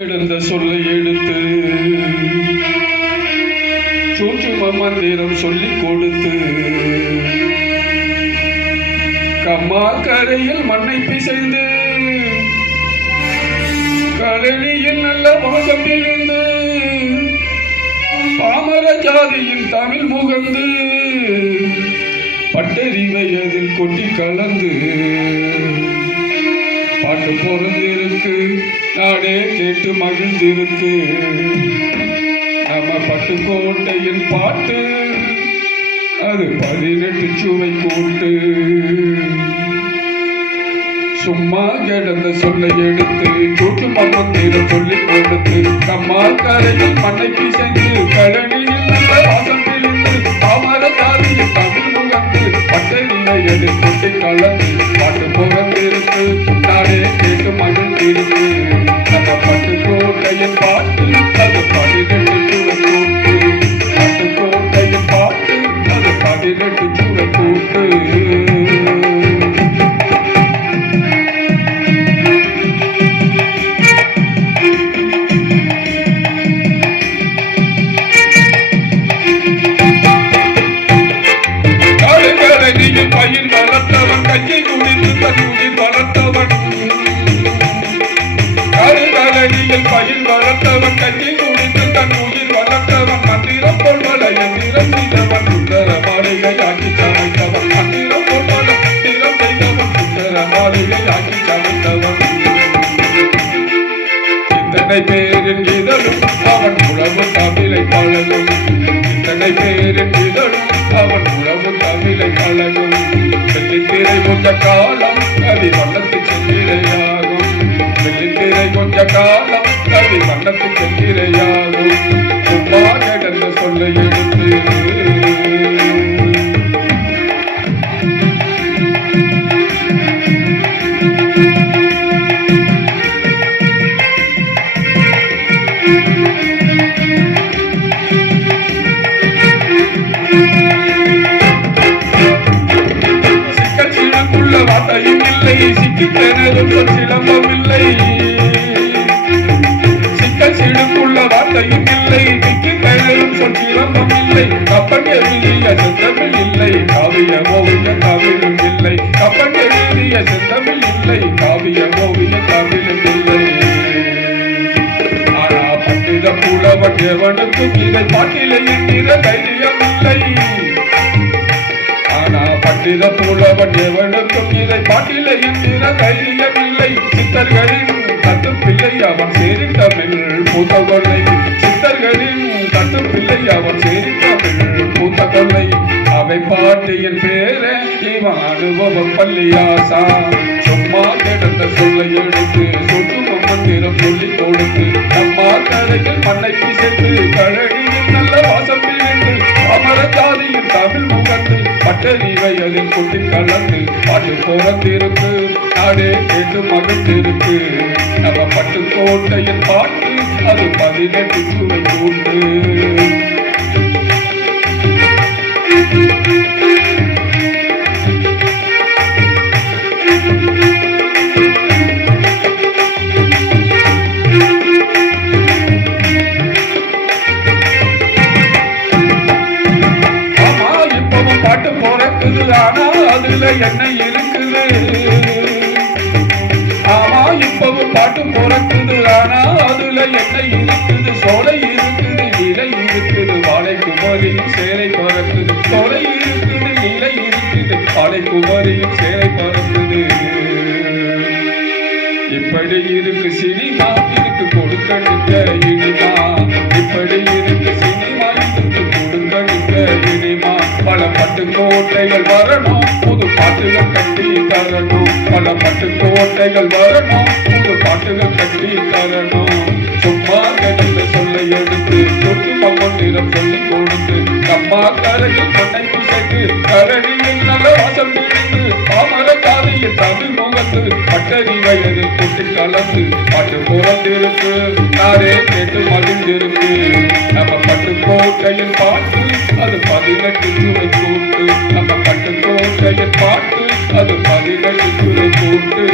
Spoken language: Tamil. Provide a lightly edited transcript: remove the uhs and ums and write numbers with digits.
கிடந்த சொல்லை எடுத்து சூட்சும மந்திரம் சொல்லிக் கொடுத்து கம்மா கரையில் மண்ணை பிசைந்து கரணியில் நல்ல வாசம் இருந்து பாமர ஜாதியின் தமிழ் முகந்து பட்டறிவை அதில் கொட்டி கலந்து பாட்டு பிறந்திருக்கு, நாடே கேட்டு மகிழ்ந்திருக்கு. நம்ம பட்டுக்கோட்டையின் பாட்டு அது 18 சுவை கூட்டு. சும்மா கிடந்த சொல்லை எடுத்து சூட்சும மந்திரம் சொல்லிக் கொடுத்து கம்மா கரையில் மண்ணை பிசைந்து கழனியில் நல்ல வாசம் பிரிந்து பாமர ஜாதியில் தமிழ் முகந்து பட்டறிவை அதில் கொட்டி கலந்து பாட்டு பிறந்திருக்கு, நாடே கேட்டு மகிழ்ந்திருக்கு. நம்ம பட்டுக்கோட்டையின் பாட்டு அது 18 சுவை கூட்டு. பட்டுக்கோட்டையின் பாட்டு அது 18 சுவை கூட்டு. பயிர் வளர்த்தவன் கஞ்சி குடித்து தன்னுயிர் வளர்த்தவன். கருகலனியில் பயிர் வளர்த்தவன் கஞ்சி குடித்து தன்னுயிர் வளர்த்தவன். மந்திரம் பொல்வல எந்திரம் செய்தவன் சுந்தர மாளிகை ஆக்கி சமைத்தவன். மந்திரம் பொல்வல எந்திரம் செய்தவன் சுந்தர மாளிகை ஆக்கி சமைத்தவன். இத்தனை பேரின் இதழும் அவன் உழவு தமிழை பழகும். இத்தனை பேரின் இதழும் அவன் உழவு தமிழை பழகும். வெள்ளித்திரை கொஞ்ச காலம் கவி வண்ணத்து செந்திரையாகும். வெள்ளித்திரை கொஞ்ச காலம் கவி வண்ணத்து செந்திரையாகும். சும்மா கிடந்த சொல்லை எடுத்து வார்த்தையும் இல்லை, சிக்கித் திணறும் சொல் சிலம்பம் இல்லை. சிக்கல் சிடுக்குள்ள வார்த்தையும் இல்லை, சிக்கித் திணறும் சொல் சிலம்பம் இல்லை. கப்பன் எழுதிய செந்தமிழ் இல்லை, காவிய ஓவிய தமிழும் இல்லை. கப்பன் எழுதிய செந்தமிழ் இல்லை, காவிய ஓவிய தமிழும் இல்லை. ஆனா பண்டித புலவன் எவனுக்கும் இதை பாட்டிலே என்கிற தைரியம் இல்லை. ஆனா பண்டித புலவன் எவனுக்கும் இதை பாட்டிலே என்கிற தைரியம் இல்லை. சித்தர்களின் கட்டு பிள்ளை அவன் சேரி தமிழ் பூத்த கொள்ளை. சித்தர்களின் கட்டு பிள்ளை அவன் சேரி தமிழ் பூத்த கொள்ளை. அவை பாட்டியின் பேரே இவன் அனுபவ பள்ளியாசா. சும்மா கிடந்த சொல்லை எடுத்து சூட்சும மந்திரம் சொல்லிக் கொடுத்து கம்மா கரையில் மண்ணை பிசைத்து கழனியில் நல்ல வாசம் பிரிந்து அமர ஜாதியின் தமிழ் முகந்து பட்டறிவை அதில் கொட்டி கலந்து பாட்டு பிறந்திருக்கு, நாடே கேட்டு மகிழ்ந்திருக்கு. நம்ம பட்டுக்கோட்டையின் பாட்டு அது 18 சுவை கூட்டு. பாட்டு பிறக்குது, ஆனா அதுல என்ன இருக்குது? ஆமா இப்பவும் பாட்டு பிறக்குது, ஆனா அதுல என்ன இருக்குது? சோலை இருக்குது, நிலை இருக்குது, வாழை குமரியும் சேலை பறக்குது. சோலை இருக்குது, நிலை இருக்குது, வாழை குமரியும் சேலை பறக்குது. இப்படி இருக்கு சினிமா, இருக்கு கொடுக்கணுக்க இனிமா. இப்படி இருக்கு சினிமா, இருக்கு கொடுக்கணுக்க இனிமா. பல பட்டுக்கோட்டைகள் வரணும், புது பாட்டுகள் கட்டி தரணும். பல பட்டுக்கோட்டைகள் வரணும், புது பாட்டுகள் கட்டி தரணும். சும்மா கிடந்த சொல்லை எடுத்து சூட்சும மந்திரம் சொல்லிக் கொடுத்து கம்மா கரையில் மண்ணை பிசைத்து கரணியில் நல்ல வாசம் பிரிந்து பாமர ஜாதியில் தமிழ் முகந்து பட்டறிவை அதில் கொட்டி கலந்து பாட்டு பிறந்திருக்கு, நாடே கேட்டு மகிழ்ந்திருக்கு. நம்ம பட்டுக்கோட்டையின் பாட்டு அது 18 சுவை கூட்டு. நம்ம பட்டுக்கோட்டையின் பாட்டு அது 18 சுவை கூட்டு.